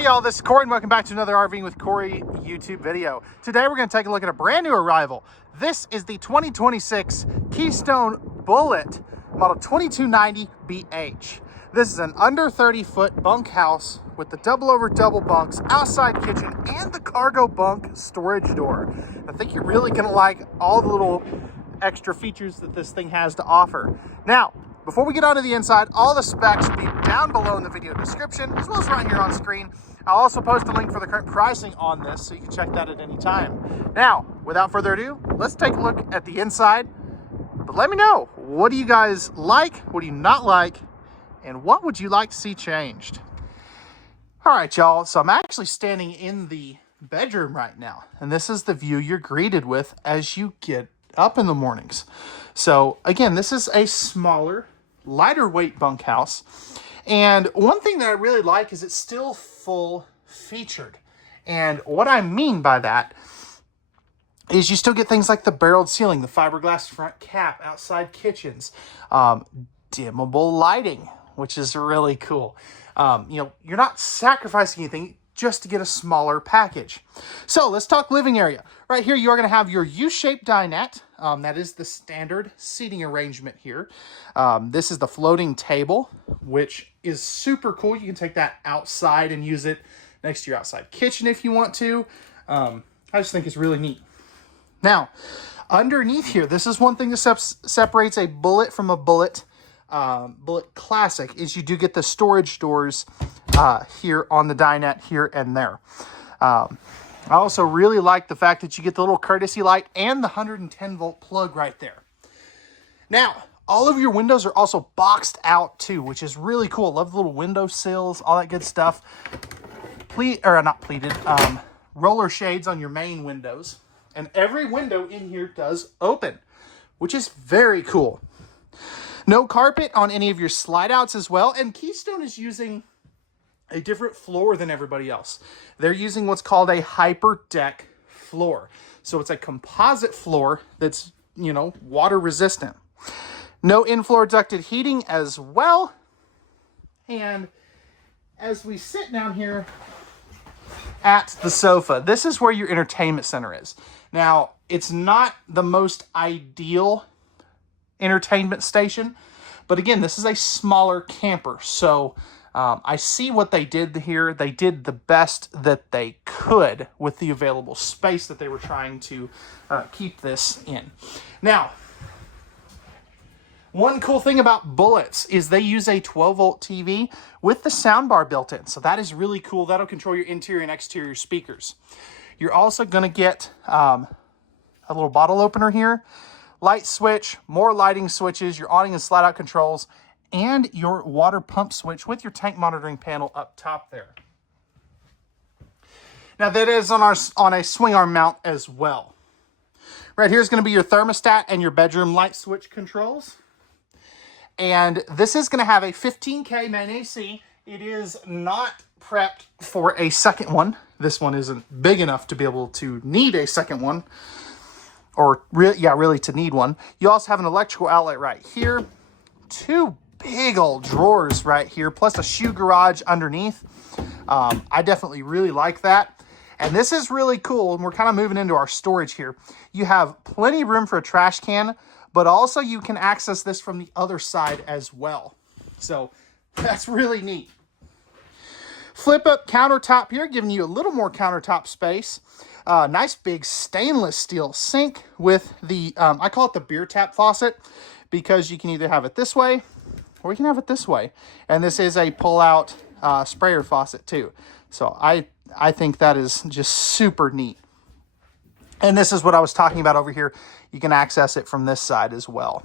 Hey y'all, this is Corey and welcome back to another RVing with Corey YouTube video. Today we're going to take a look at a brand new arrival. This is the 2026 Keystone Bullet model 2290BH. This is an under 30 foot bunkhouse with the double over double bunks, outside kitchen, and the cargo bunk storage door. I think you're really going to like all the little extra features that this thing has to offer. Now, before we get onto the inside, all the specs will be down below in the video description, as well as right here on screen. I'll also post a link for the current pricing on this, so you can check that at any time. Now, without further ado, let's take a look at the inside. But let me know, what do you guys like? What do you not like? And what would you like to see changed? All right, y'all. So I'm actually standing in the bedroom right now, and this is the view you're greeted with as you get up in the mornings. So again, this is a smaller, lighter weight bunkhouse. And one thing that I really like is it's still full featured. And what I mean by that is you still get things like the barreled ceiling, the fiberglass front cap, outside kitchens, dimmable lighting, which is really cool. You're not sacrificing anything just to get a smaller package. So let's talk living area. Right here, you are going to have your U-shaped dinette. That is the standard seating arrangement here. This is the floating table, which is super cool. You can take that outside and use it next to your outside kitchen if you want to. I just think it's really neat. Now, underneath here, this is one thing that separates a Bullet from a Bullet Classic, is you do get the storage doors here on the dinette here and there. I also really like the fact that you get the little courtesy light and the 110 volt plug right there. Now, all of your windows are also boxed out too, which is really cool. Love the little window sills, all that good stuff. Roller shades on your main windows. And every window in here does open, which is very cool. No carpet on any of your slide outs as well. And Keystone is using a different floor than everybody else. They're using what's called a hyper deck floor. So it's a composite floor that's, water resistant. No in-floor ducted heating as well. And as we sit down here at the sofa, this is where your entertainment center is. Now, it's not the most ideal entertainment station, but again, this is a smaller camper. So I see what they did here. They did the best that they could with the available space that they were trying to keep this in. Now, one cool thing about Bullets is they use a 12 volt TV with the soundbar built in. So that is really cool. That'll control your interior and exterior speakers. You're also going to get a little bottle opener here, light switch, more lighting switches, your awning and slide out controls, and your water pump switch with your tank monitoring panel up top there. Now that is on a swing arm mount as well. Right here is going to be your thermostat and your bedroom light switch controls. And this is going to have a 15K main AC. It is not prepped for a second one. This one isn't big enough to be able to need a second one. Or really to need one. You also have an electrical outlet right here. Two big old drawers right here, plus a shoe garage underneath. I definitely really like that. And this is really cool, and we're kind of moving into our storage here. You have plenty of room for a trash can, but also you can access this from the other side as well. So that's really neat. Flip up countertop here, giving you a little more countertop space. Nice big stainless steel sink with the, I call it the beer tap faucet, because you can either have it this way or you can have it this way. And this is a pull-out sprayer faucet too. So I think that is just super neat. And this is what I was talking about over here. You can access it from this side as well.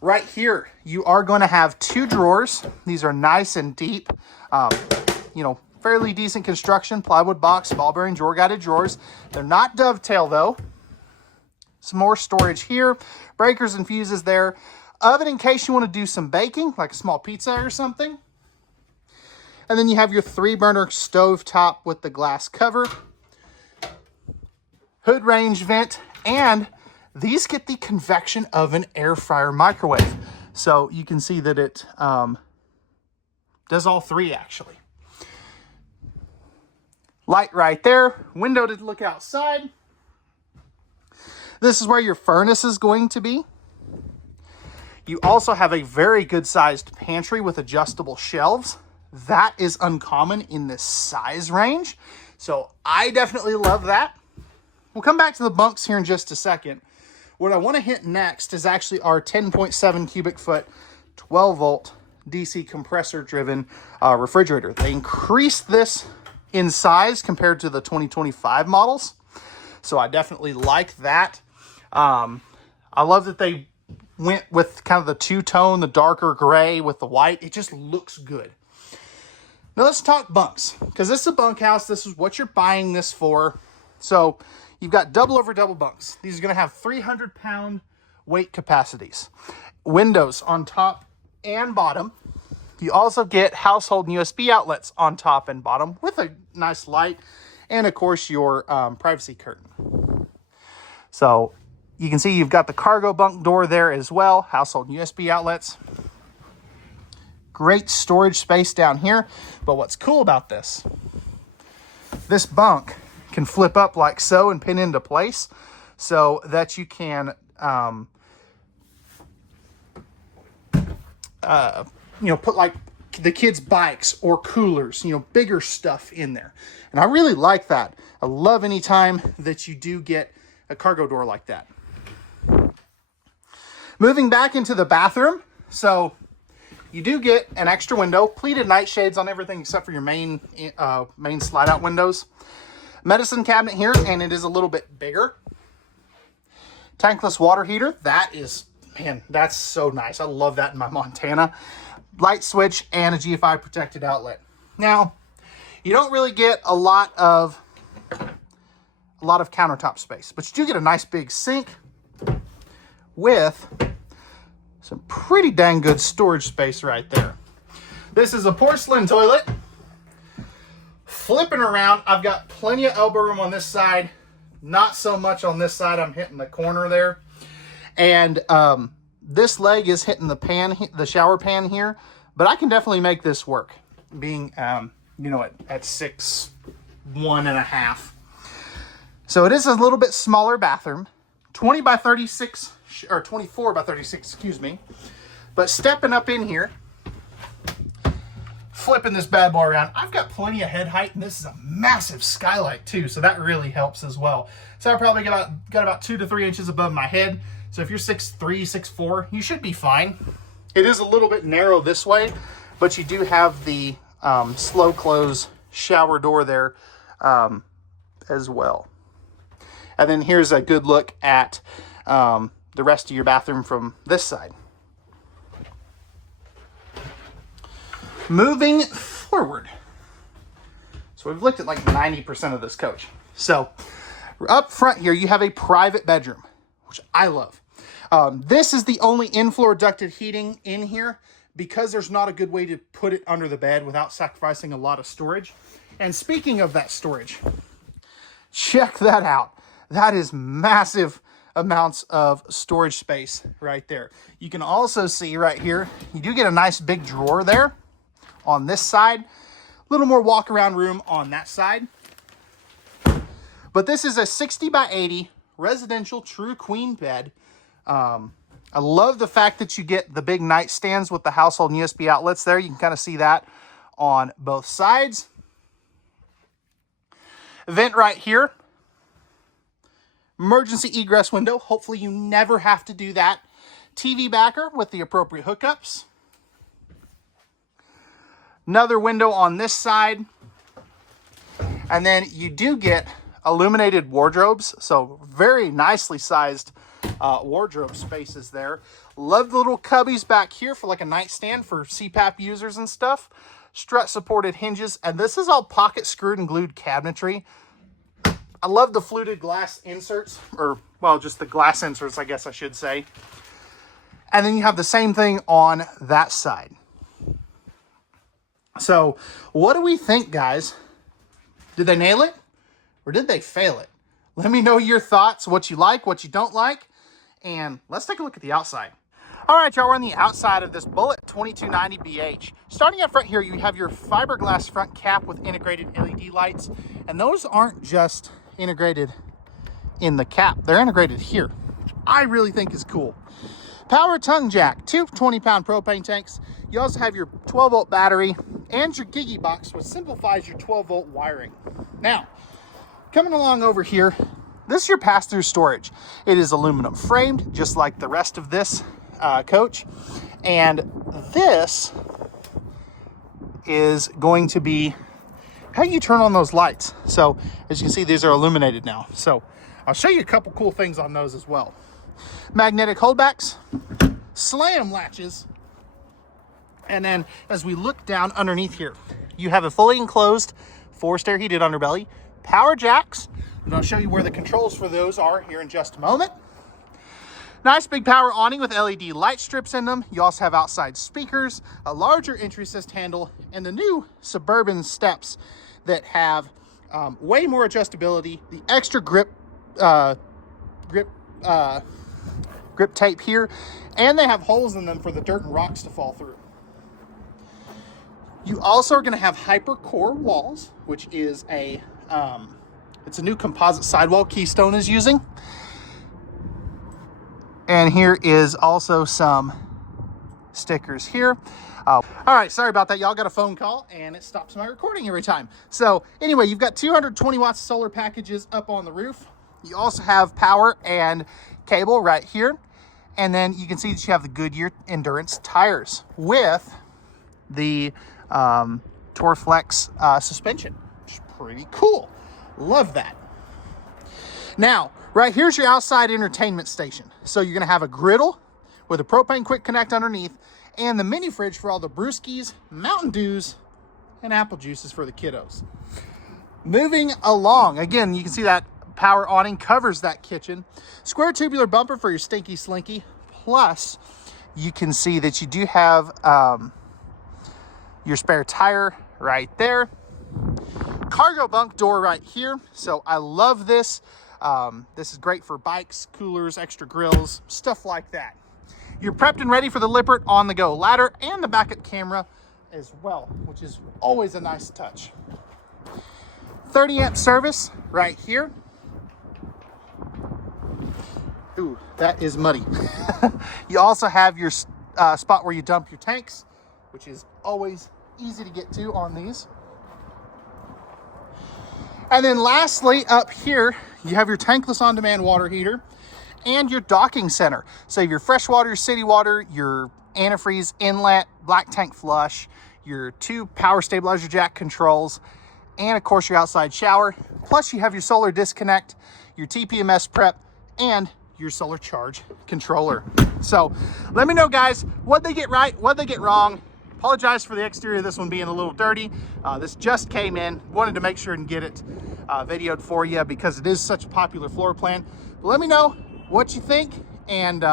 Right here, you are going to have two drawers. These are nice and deep. Fairly decent construction, plywood box, ball bearing drawer guided drawers. They're not dovetail though. Some more storage here, breakers and fuses there. Oven in case you want to do some baking, like a small pizza or something. And then you have your 3-burner stove top with the glass cover. Hood range vent, and these get the convection oven air fryer microwave. So you can see that it does all three actually. Light right there, window to look outside. This is where your furnace is going to be. You also have a very good sized pantry with adjustable shelves. That is uncommon in this size range. So I definitely love that. We'll come back to the bunks here in just a second. What I want to hit next is actually our 10.7 cubic foot, 12 volt DC compressor driven refrigerator. They increased this in size compared to the 2025 models. So I definitely like that. I love that they went with kind of the two-tone, the darker gray with the white. It just looks good. Now let's talk bunks, because this is a bunkhouse. This is what you're buying this for. So you've got double over double bunks. These are going to have 300-pound weight capacities. Windows on top and bottom. You also get household and USB outlets on top and bottom with a nice light and, of course, your privacy curtain. So you can see you've got the cargo bunk door there as well, household and USB outlets. Great storage space down here. But what's cool about this bunk can flip up like so and pin into place so that you can put like the kids' bikes or coolers, bigger stuff in there. And I really like that. I love any time that you do get a cargo door like that. Moving back into the bathroom. So you do get an extra window, pleated nightshades on everything except for your main slide out windows. Medicine cabinet here, and it is a little bit bigger. Tankless water heater. That is, man, that's so nice. I love that in my Montana. Light switch and a GFI protected outlet. Now, you don't really get a lot of countertop space, but you do get a nice big sink with some pretty dang good storage space right there. This is a porcelain toilet. Flipping around, I've got plenty of elbow room on this side. Not so much on this side. I'm hitting the corner there. And this leg is hitting the shower pan here, but I can definitely make this work, being at 6'1.5". So it is a little bit smaller bathroom, 20 by 36 or 24 by 36, excuse me. But stepping up in here, flipping this bad boy around, I've got plenty of head height, and this is a massive skylight too, so that really helps as well. So I probably got about 2 to 3 inches above my head. So if you're 6'3", 6'4", you should be fine. It is a little bit narrow this way, but you do have the slow close shower door there as well. And then here's a good look at the rest of your bathroom from this side. Moving forward. So we've looked at like 90% of this coach. So up front here, you have a private bedroom, which I love. This is the only in-floor ducted heating in here because there's not a good way to put it under the bed without sacrificing a lot of storage. And speaking of that storage, check that out. That is massive amounts of storage space right there. You can also see right here, you do get a nice big drawer there on this side. A little more walk around room on that side. But this is a 60 by 80 residential true queen bed. I love the fact that you get the big nightstands with the household and USB outlets there. You can kind of see that on both sides. Vent right here. Emergency egress window. Hopefully you never have to do that. TV backer with the appropriate hookups. Another window on this side. And then you do get illuminated wardrobes. So very nicely sized wardrobe spaces there. Love the little cubbies back here for like a nightstand for CPAP users and stuff. Strut supported hinges. And this is all pocket screwed and glued cabinetry. I love the fluted glass inserts, or well, just the glass inserts, I guess I should say. And then you have the same thing on that side. So what do we think, guys? Did they nail it or did they fail it? Let me know your thoughts, what you like, what you don't like, and let's take a look at the outside. All right, y'all, we're on the outside of this Bullet 2290BH. Starting up front here, you have your fiberglass front cap with integrated LED lights. And those aren't just integrated in the cap, they're integrated here, which I really think is cool. Power tongue jack, two 20-pound propane tanks. You also have your 12-volt battery and your Gigi box, which simplifies your 12-volt wiring. Now, coming along over here, this is your pass-through storage. It is aluminum framed, just like the rest of this coach. And this is going to be how you turn on those lights. So as you can see, these are illuminated now. So I'll show you a couple cool things on those as well. Magnetic holdbacks, slam latches, and then as we look down underneath here, you have a fully enclosed forced air heated underbelly, power jacks, and I'll show you where the controls for those are here in just a moment. Nice big power awning with LED light strips in them. You also have outside speakers, a larger entry assist handle, and the new Suburban steps that have way more adjustability, the extra grip tape here, and they have holes in them for the dirt and rocks to fall through. You also are going to have HyperCore walls, which is it's a new composite sidewall Keystone is using. And here is also some stickers here. All right, sorry about that. Y'all got a phone call and it stops my recording every time. So anyway, you've got 220 watts of solar packages up on the roof. You also have power and cable right here. And then you can see that you have the Goodyear Endurance tires with the Torflex suspension, which is pretty cool. Love that. Now, right here's your outside entertainment station. So you're gonna have a griddle with a propane quick connect underneath and the mini fridge for all the brewskis, Mountain Dews, and apple juices for the kiddos. Moving along, again, you can see that power awning covers that kitchen. Square tubular bumper for your stinky slinky. Plus, you can see that you do have your spare tire right there. Cargo bunk door right here. So I love this. This is great for bikes, coolers, extra grills, stuff like that. You're prepped and ready for the Lippert on-the-go ladder and the backup camera as well, which is always a nice touch. 30 amp service right here. Ooh, that is muddy. You also have your spot where you dump your tanks, which is always easy to get to on these. And then lastly, up here, you have your tankless on-demand water heater and your docking center. So your freshwater, city water, your antifreeze inlet, black tank flush, your two power stabilizer jack controls, and of course your outside shower. Plus you have your solar disconnect, your TPMS prep, and your solar charge controller. So let me know, guys, what'd they get right, what'd they get wrong? Apologize for the exterior of this one being a little dirty. This just came in. Wanted to make sure and get it videoed for you because it is such a popular floor plan. But let me know what you think, and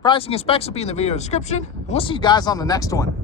pricing and specs will be in the video description. We'll see you guys on the next one.